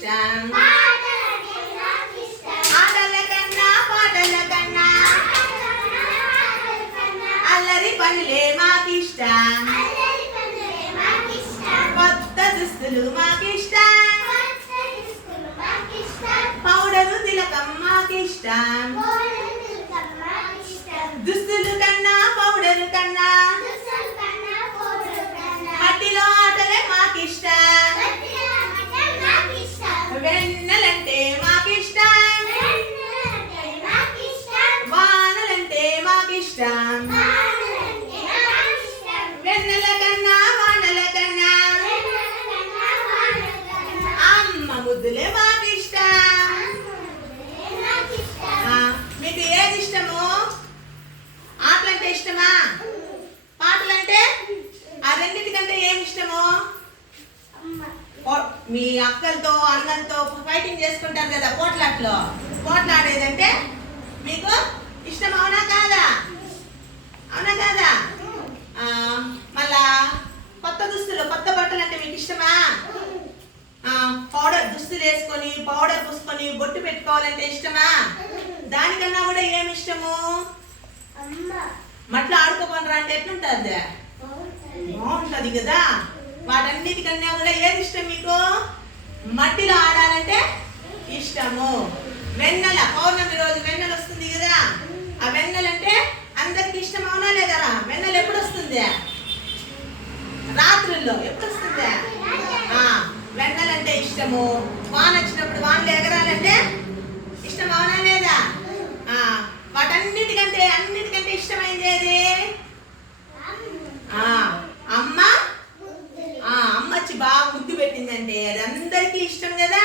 ఇష్టం. ఆటల కన్నా పాటల కన్నా అల్లరి పనులే మాకిష్టం. కొత్త దుస్తులు మాకిష్టం. పౌడరు తిలకం మాకిష్టం. ముద్దులే మాకిష్టం. ఇష్టం మీకు ఏది ఇష్టము? ఆటలంటే ఇష్టమా? పాటలంటే? ఆ రెండింటికంటే ఏమి ఇష్టము? మీ అక్కలతో అన్నలతో ఫైటింగ్ చేసుకుంటారు కదా పోట్లాట్లో. పోట్లాడేదంటే మీకు ఇష్టం అవునా కాదా? అవునా కాదా? మళ్ళా కొత్త దుస్తులు కొత్త బట్టలు అంటే మీకు ఇష్టమా? పౌడర్ దుస్తులు వేసుకొని పౌడర్ పూసుకొని బొట్టు పెట్టుకోవాలంటే ఇష్టమా? దానికన్నా కూడా ఏమి ఇష్టము? మట్ల ఆడుకోమనరా అంటే ఎట్లుంటుంది? బాగుంటది కదా? వాటన్నిటికన్నా కూడా ఏది ఇష్టం మీకు? మట్టిలో ఆడాలంటే ఇష్టము. వెన్నెల పౌర్ణమి రోజు వెన్నెల వస్తుంది కదా? ఆ వెన్నెల అంటే అందరికి ఇష్టం అవునా లేదరా వెన్నెల ఎప్పుడు వస్తుంది రాత్రుల్లో ఎప్పుడు వస్తుంది వెన్నెలంటే ఇష్టము? వాన వచ్చినప్పుడు వానలు ఎగరాలంటే ఇష్టం అవునా లేదా? ఆ, వాటన్నిటికంటే అన్నిటికంటే ఇష్టమైంది ఏది? ఆ, అమ్మ? ఆ, అమ్మ వచ్చి బాగా ముద్దు పెట్టిందంటే అది అందరికీ ఇష్టం కదా?